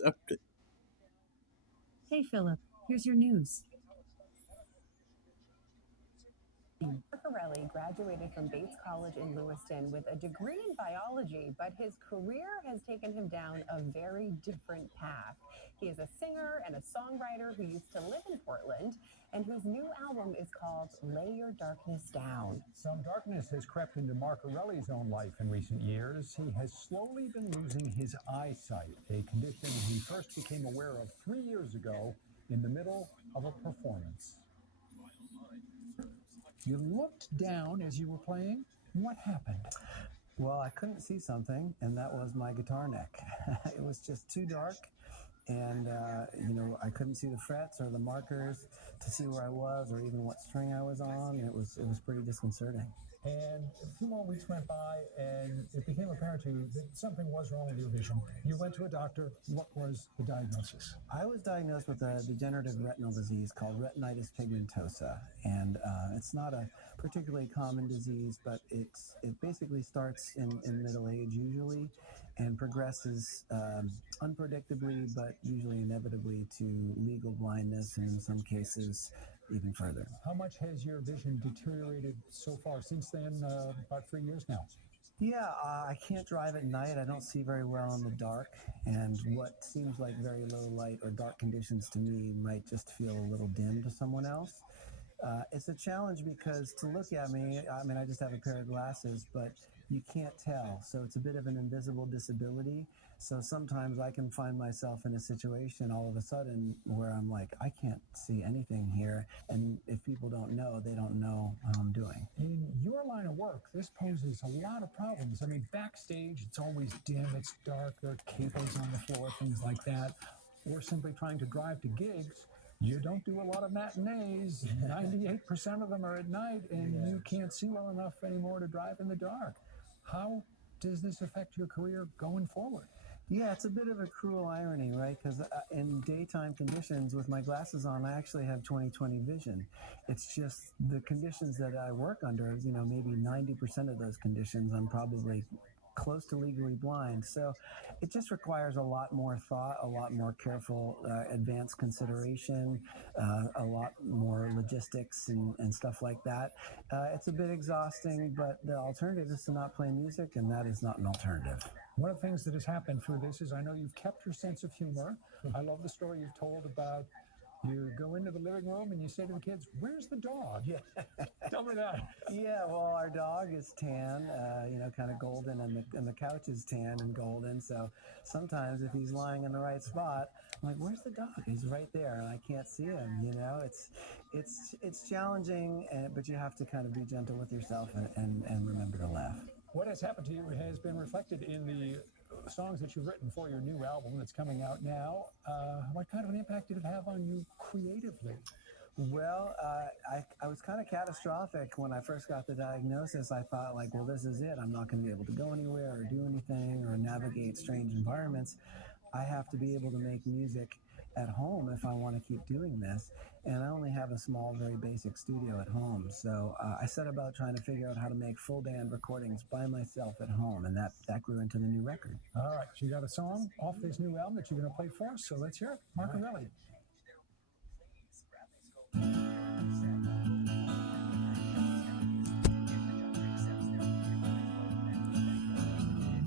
news update. Hey, Philip, here's your news. Marcarelli graduated from Bates College in Lewiston with a degree in biology, but his career has taken him down a very different path. He is a singer and a songwriter who used to live in Portland and whose new album is called Lay Your Darkness Down. Some darkness has crept into Marcarelli's own life in recent years. He has slowly been losing his eyesight, a condition he first became aware of 3 years ago in the middle of a performance. You looked down as you were playing. What happened? Well, I couldn't see something, and that was my guitar neck. It was just too dark, and I couldn't see the frets or the markers to see where I was or even what string I was on. It was pretty disconcerting. And a few more weeks went by, and it became apparent to you that something was wrong with your vision. You went to a doctor. What was the diagnosis? I was diagnosed with a degenerative retinal disease called retinitis pigmentosa, and it's not a particularly common disease, but it basically starts in middle age usually, and progresses unpredictably, but usually inevitably to legal blindness, and in some cases even further. How much has your vision deteriorated so far since then? About 3 years now. Yeah, I can't drive at night. I don't see very well in the dark, and what seems like very low light or dark conditions to me might just feel a little dim to someone else. It's a challenge because to look at me, I mean, I just have a pair of glasses, but you can't tell. So it's a bit of an invisible disability. So sometimes I can find myself in a situation all of a sudden where I'm like, I can't see anything here. And if people don't know, they don't know how I'm doing. In your line of work, this poses a lot of problems. I mean, backstage, it's always dim, it's dark, there are cables on the floor, things like that. Or simply trying to drive to gigs. You don't do a lot of matinees. 98% of them are at night, and you can't see well enough anymore to drive in the dark. How does this affect your career going forward? Yeah, it's a bit of a cruel irony, right? Because in daytime conditions, with my glasses on, I actually have 20/20 vision. It's just the conditions that I work under, maybe 90% of those conditions, I'm probably close to legally blind. So it just requires a lot more thought, a lot more careful, advanced consideration, a lot more logistics and stuff like that. It's a bit exhausting, but the alternative is to not play music, and that is not an alternative. One of the things that has happened through this is I know you've kept your sense of humor. I love the story you've told about you go into the living room and you say to the kids, "Where's the dog?" Yeah. Tell me that. Yeah, well, our dog is tan, kind of golden, and the couch is tan and golden. So sometimes if he's lying in the right spot, I'm like, "Where's the dog?" He's right there, and I can't see him. It's challenging, but you have to kind of be gentle with yourself and remember to laugh. What has happened to you has been reflected in the songs that you've written for your new album that's coming out now. What kind of an impact did it have on you creatively? Well, I was kind of catastrophic when I first got the diagnosis. I thought, like, well, this is it. I'm not going to be able to go anywhere or do anything or navigate strange environments. I have to be able to make music at home if I want to keep doing this. And I only have a small, very basic studio at home. So I set about trying to figure out how to make full band recordings by myself at home. And that grew into the new record. All right. So you got a song off this new album that you're going to play for us. So let's hear it. Marcarelli.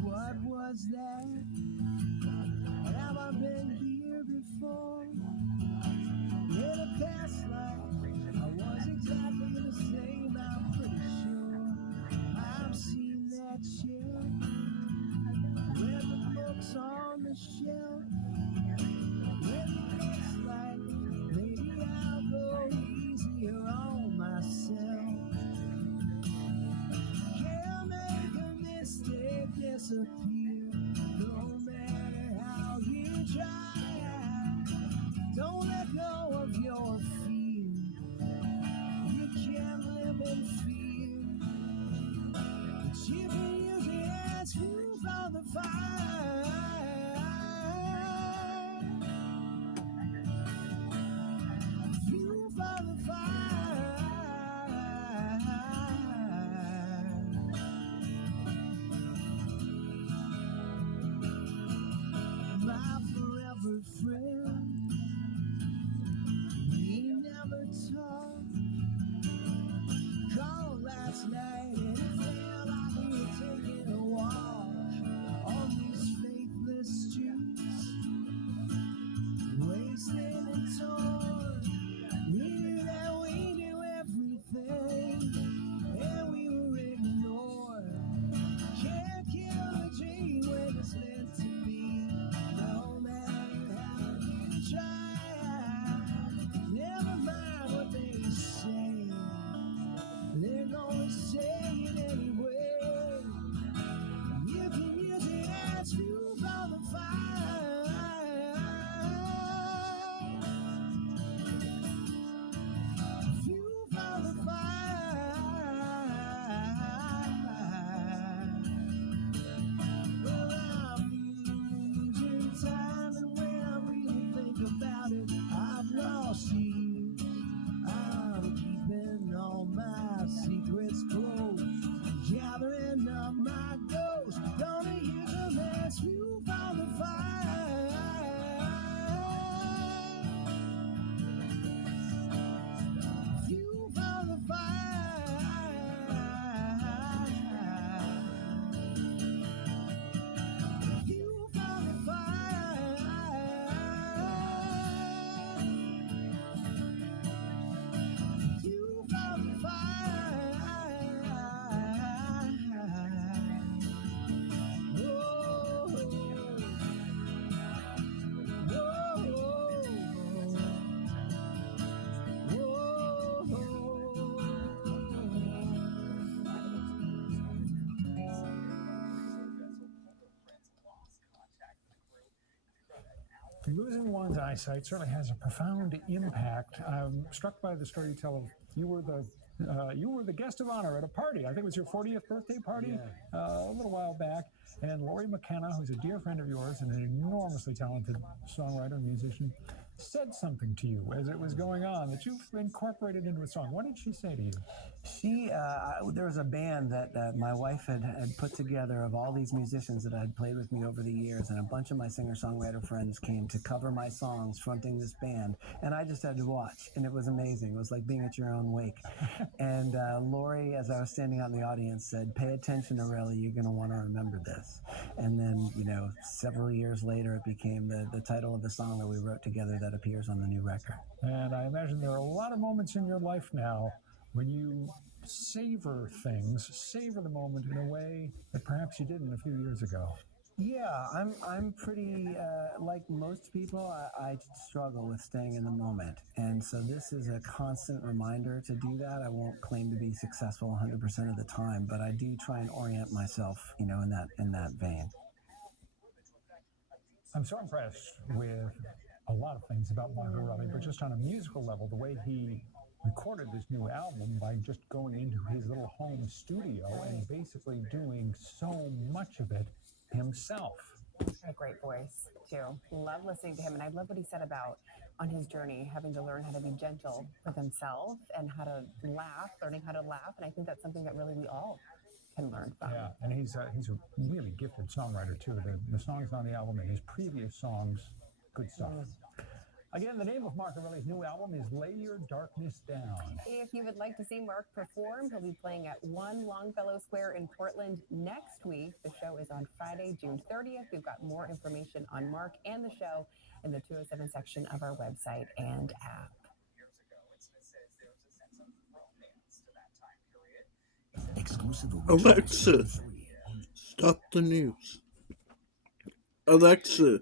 What was that? Have I been here before? In a past life, I was exactly the same, I'm pretty sure. I've seen that chair, read the books on the shelf. When it looks like maybe I'll go easier on myself. Can't make a mistake disappear, no matter how you try. Don't let go of your fear. You can't live in fear. But you can use it as fuel for the fire. friend. We never talked. Called last night and it felt like we were taking a walk on these faithless streets, wasted and torn. We knew that we knew everything, and we were ignored. Can't kill a dream when it's meant to be. No matter how you try, never mind what they say. They're gonna say it anyway. You can use it as fuel for the fire. Fuel for the fire. Well, I'm losing time, and when I really think about it, I've lost you. I'm keeping all my secrets close, gathering up my ghosts, gonna use them as fuel for the fire. Fuel for the fire. Fuel for the fire. Fuel for the fire. Whoa, Losing one's eyesight certainly has a profound impact. I'm struck by the story you tell of you were the guest of honor at a party. I think it was your 40th birthday party a little while back. And Lori McKenna, who's a dear friend of yours and an enormously talented songwriter and musician, said something to you as it was going on that you've incorporated into a song. What did she say to you? There was a band that my wife had put together of all these musicians that had played with me over the years, and a bunch of my singer-songwriter friends came to cover my songs fronting this band, and I just had to watch, and it was amazing. It was like being at your own wake. And Lori, as I was standing out in the audience, said, "Pay attention, Aurelie, you're going to want to remember this." And then, several years later, it became the title of the song that we wrote together that appears on the new record. And I imagine there are a lot of moments in your life now when you savor the moment in a way that perhaps you didn't a few years ago. Yeah, I'm pretty like most people. I struggle with staying in the moment, and so this is a constant reminder to do that. I won't claim to be successful 100% of the time, but I do try and orient myself, in that vein. I'm so impressed with a lot of things about Mark Aurelie, but just on a musical level, the way he recorded this new album by just going into his little home studio and basically doing so much of it himself. A great voice, too. Love listening to him. And I love what he said about on his journey, having to learn how to be gentle with himself and how to learning how to laugh. And I think that's something that really we all can learn from. Yeah, and he's a really gifted songwriter, too. The songs on the album and his previous songs, good stuff. Again, the name of Mark Aurelie's new album is Lay Your Darkness Down. If you would like to see Mark perform, he'll be playing at One Longfellow Square in Portland next week. The show is on Friday, June 30th. We've got more information on Mark and the show in the 207 section of our website and app. Alexa, stop the news. Alexa,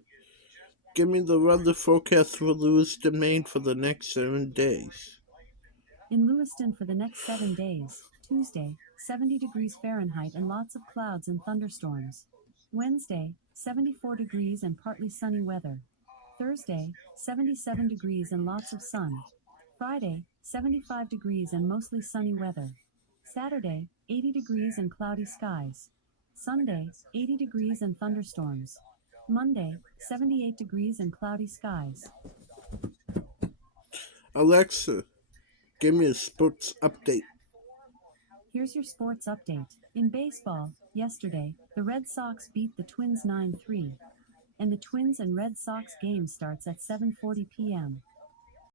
give me the weather forecast for Lewiston, Maine for the next 7 days. In Lewiston for the next 7 days, Tuesday, 70 degrees Fahrenheit and lots of clouds and thunderstorms. Wednesday, 74 degrees and partly sunny weather. Thursday, 77 degrees and lots of sun. Friday, 75 degrees and mostly sunny weather. Saturday, 80 degrees and cloudy skies. Sunday, 80 degrees and thunderstorms. Monday, 78 degrees and cloudy skies. Alexa, give me a sports update. Here's your sports update. In baseball, yesterday, the Red Sox beat the Twins 9-3. and the Twins and Red Sox game starts at 7:40 p.m.